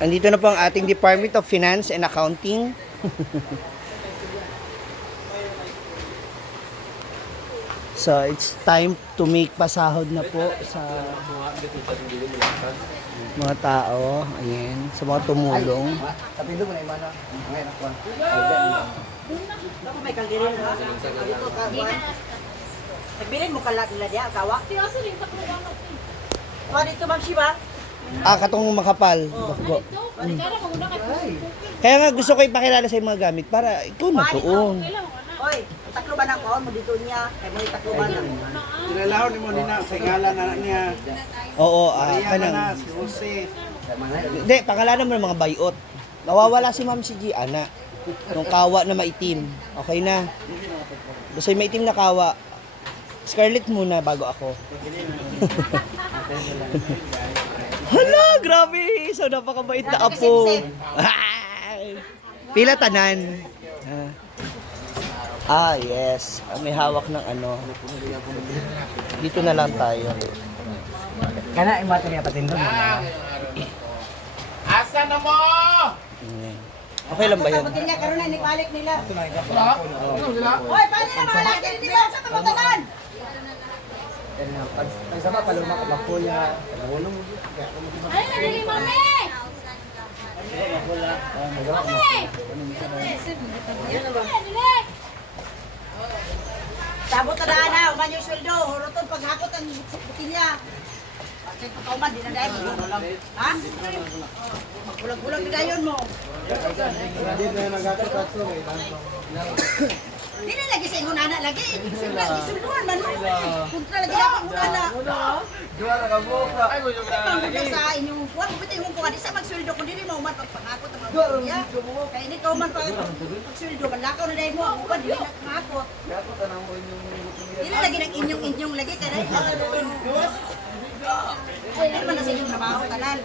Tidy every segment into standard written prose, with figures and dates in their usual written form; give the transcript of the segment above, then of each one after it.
Andito na po ang ating Department of Finance and Accounting. So, it's time to make pasahod na po sa mga tao. Ayan, sa mga tumulong. Kapindo mo na yung mana. Ngayon ako. Ako may kaldirin ha. Dito ka buwan. Nagbilin mo kalat nila diya, kawa. Kuha dito ma'am Shiba. Katong makapal. Bakbo. Kaya nga gusto ko ipakilala sa mga gamit para ikaw na tuon. Oy, taklo ba ng kaon mo dito niya? Kaya mo taklo ba na. Ilalahon mo nina sa ngalan na niya. Oo, Maria kanang. na, si Jose. Hindi, pangalanan mo ng mga bayot. Nawawala si Ma'am si Gianna. Yung kawa na maitim. Okay na. Basta yung maitim na kawa. Scarlet muna bago ako. Hala, grabe! So, napakabait na apo. Ay! Pila tanan. Yes. May hawak ng ano. Dito na lang tayo. Kana yung materiya patindo mo. Asa na mo? Okay lang ba yan? Tabutin niya karon na ni balik nila. Ano sila? Oy, paano na mga laki ni ba sa kabatanan? Pag sama paluma ka makuya. Nangulong. Ay, nadali mami! Mami! Dali! Sabot na daan na, uman yung sweldo. Huruton paghakot ang butilya. Kasi pagkauman, di na dahil mo. Ha? Magbulag-bulag na dayon mo. Hindi na yung nagkakatso. Hindi na lagi sa ingon anak lagi. Isulduhan man mo. Kontra lagi dapat mo na. Dua na ka buka. Ay, gusto ko Ang na. sa inyong kuwan, buti yung kuwan. Di sa magsweldo kung dili mo man pagpangakot ang mga butilya. Kaya hindi ka man pagsweldo. Manlakaw na dahil mo. Ang kuwan, dili na pangakot. Dili lagi ng inyong lagi. Kaya hindi man na sa inyong trabaho tanan.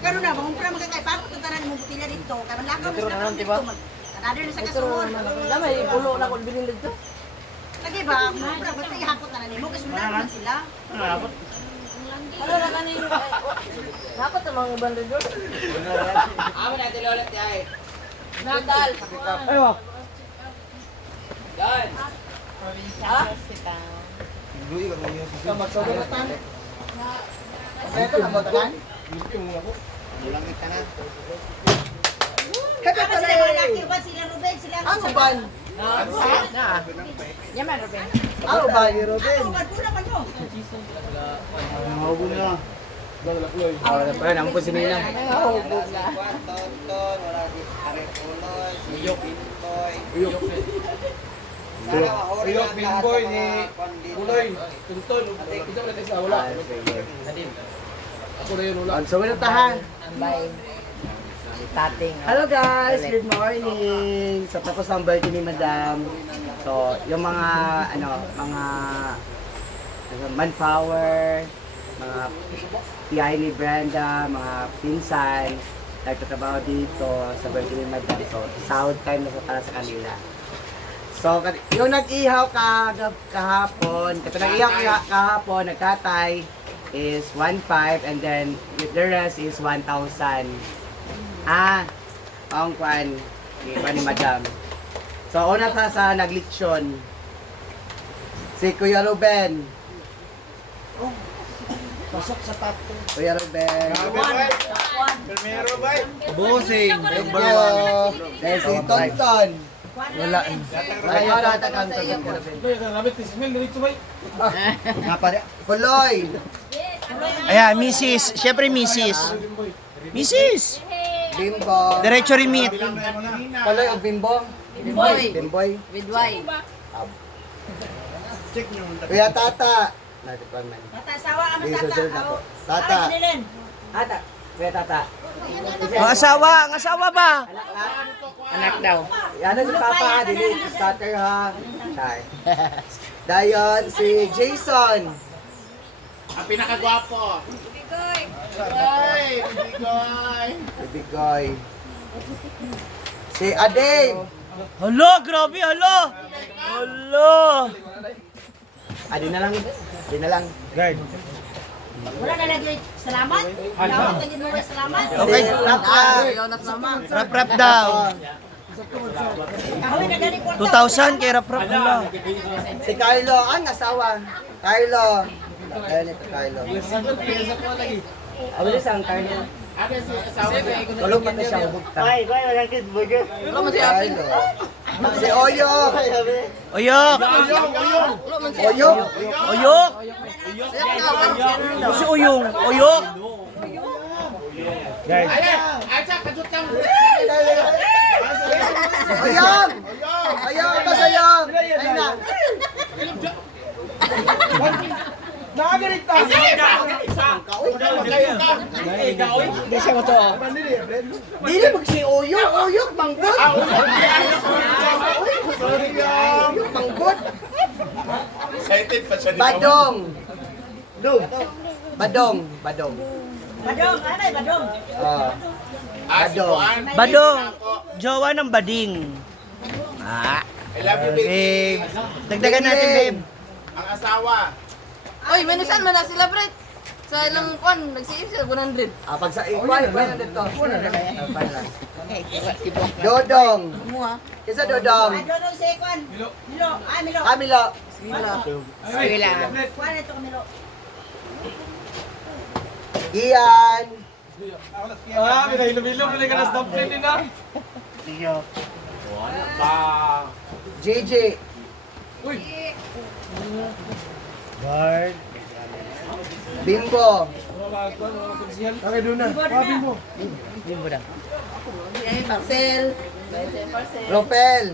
Karon na, mangumpra magkakaipakot ang tanan mong butilya dito. Kaya manlakaw na sila kung dito. Kanado na sa kasunod. May pulo na ko bilhin dito. Lagi ba, mangumpra, basta ihakot na nimo kasi manlakaw sila. Ano na kanino? Dapat ang mga banda doon. Amo na tilo ulit ay. Nadal. Ayo. Yan. Dui ka mo yung sisi. Magsabi na tan. Ito na mo tanan. Langit ka na. Tapos sila mga laki, uban sila Ruben, sila Ano ba? Yaman, Ruben. Ano ba yung Robin? Ako, uban pula man mo. Mahubo na. Pero naman po sinila. Uyok bimboy ni Kuloy. Tuntun. Ito na tayo sa wala. Ako na yun wala. So, wala tahan. Tating. Hello guys, good morning. So tapos ang birthday ni Madam. So, yung mga mga manpower, mga PI ni Brenda, mga pinsan, nagtatrabaho dito sa birthday ni Madam. So, sahod time na para sa kanila. So, yung nag-ihaw kahapon, kahapon, nagkatay is 1,500 and then with the rest is 1,000. Ang kwan ni Madam. So, una sa naglitsyon. Si Kuya Ruben. Pasok sa top 2. Kuya Ruben. Primero bay. Busing. Then si Tonton. Wala. Ayaw na tagang sa iyo. Bay, nabit ni Smil dito bay. Puloy. Ayan, Mrs. Siyempre, Mrs. Mrs. Bimbo. Diretso remit. Puloy o Bimbo. Bimboy. Bimboy. With Y. Kuya Tata. Natipan man. Tata, sawa ang Di tata. susunod ako. Tata. Ay, sinilin. Ata. Kuya Tata. Ang asawa ba? Anak daw. Yan na si Papa, dili starter ha. Char. Dayon si Jason. Ang pinakagwapo. Bigoy. Ay, bigoy. Bigoy. Si Ade. Hala, grabe, hala. Hala. Ade na lang. Ade na lang. Guard. Wala na lagi salamat. Dapat lagi mo salamat. Okay, rap rap. Ayaw na salamat. Rap rap daw. Kahoy na gani ko. 2,000 kay rap rap hala. Si Carlo, ang asawa. Carlo. Ayun ito, Carlo. Abilis ang Carlo. Tulog pati siya, hubog ta. Wala man siya. Carlo. Si Oyo. Oyok. Wala man siya. Oyo. Oyok. Siya Si Uyong. Oyok. Ayong! Ayong! Ito sa ayong! Ayun na! Nakaganita! Hindi siya mo to. Dili mag si Oyo! Oyo! Mangbot! Oyo! Mangbot! Excited pa siya dito. Badong! Badong! Badong! Badong, ano badong? Oh. Ah, si Badong. Juan. Badong. Jowa ng bading. Ah. I love you, baby. Babe. Dagdagan natin, babe. Ang asawa. Oy, minusan man na sila, Brett. Sa ilang kwan, nag-save sila 100. Ah, pag sa ikwan, ano dito? Dodong! Mua. Isa Dodong! Badong si Kwan. Milo, Milo. Ah, Milo! Sila. Kwan ito Milo. Ian! Ah, minahilom-hilom na ka na stop din na. JJ! Bimbo! Okay, doon na. Pabi mo. Parcel. Ropel!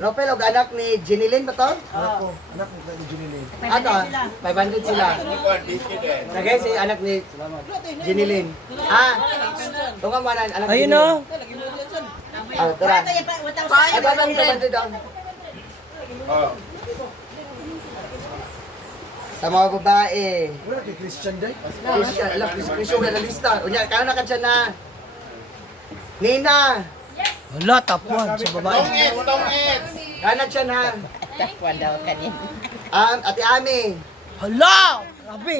Ropel, og anak ni Jinilin ba to? Anak ni Junilin. Ato, 500 sila. Juan, biscuit eh. Nagay si anak ni Jinilin. Ah, tunga mo na anak ni Ayun Jinilin. o. Ah, tara. Ito yung 1,000. Paano Ay, ba 500 daw. Oh. Sa mga babae. Wala kay Christian day. Christian, ala, Christian na lista. Unya, kaya na kadya na. Nina, Hala, top 1 sa babae. Tongits, tongits. kaya na siya na. Ate Ami. Hala! Grabe.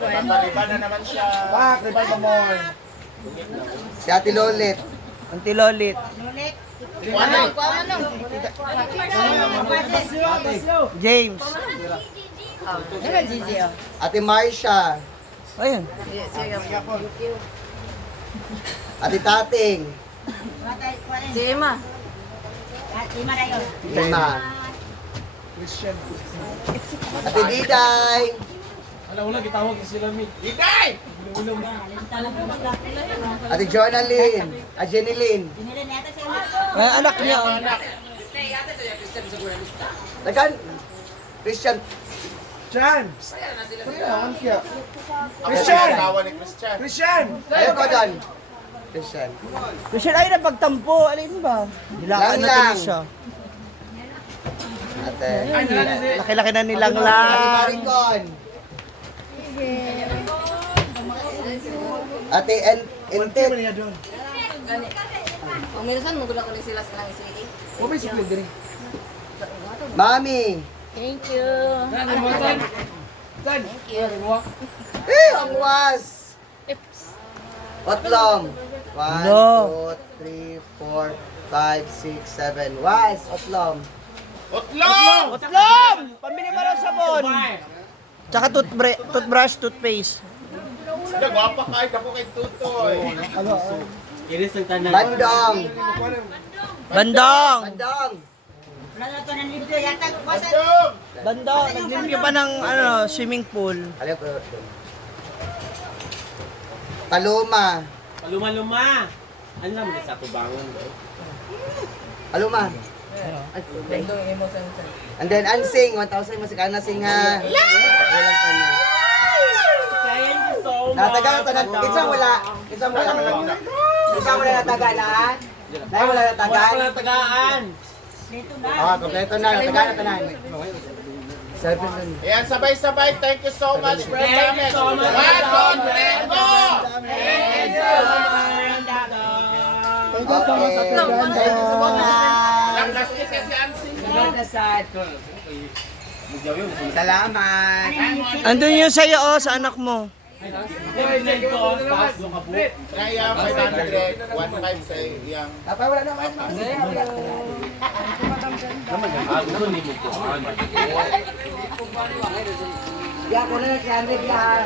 Papaliban na naman siya. Pak, riban pa mo. Si Ate Lolit. Auntie Lolit. Nulit. Manong, kuha manong. James. Ate Marcia. Ayun. Ate Tating. Si Emma. Lima na yun. Lima. Christian. Ate Diday. Wala, wala, gitawag sila mi. Iday! Ate Jonalyn. Jenilyn. Binili na yata siya. Ay, anak niya. Oh. Nagkan. Christian. Chan! Kaya, kaya. Ako Christian! ang asawa ni Christian. Christian! Ayaw ko doon. Christian. Kasi ay na pagtampo. Alin ba? Nilakan na Lang. tuloy siya. Ate. Laki-laki na nilang Ate lang. Maricon. Ate Entit. niya doon? Kung minusan, magulang ko rin sila sa lang isi. O may siklo din. Mami. Thank you. Ang was. Otlong. 1, No. 2, 3, 4, 5, 6, 7. Was. Otlong. Utlong! Utlom! Pambili mo ng sabon. Tsaka toothbrush, toothpaste. Sila, gwapa ka. Ako kay Tutoy. Bandong. Bandong! Bandong. Wala na ito ng libyo yata. Kuwasan. Bandong! Bandong! Naglimpyo pa ng swimming pool. Alam ko. Paloma. Paluma-luma. Ano naman sa tubangon daw? Paloma. And then Ansing, 1,000 mo si Kana sing ha. Thank you so much. Nataga na tanan. Isang wala. Isang wala. Isang wala nataga na ha. Dahil wala nataga. Wala pala tagaan. Dito na. Ah, kompleto na. Nataga na tanan. Service dun. Ayan, sabay-sabay. Thank you so much, Brad. Thank you so much. 1, 2, 3, go! Okay. Lang, last kiss kasi Ansing mo. Salamat. Andun yung sa'yo, oh, sa anak mo. Kaya 500, 1.5 sa iyang. Tapay wala na kayo. Di ako na 300 yan.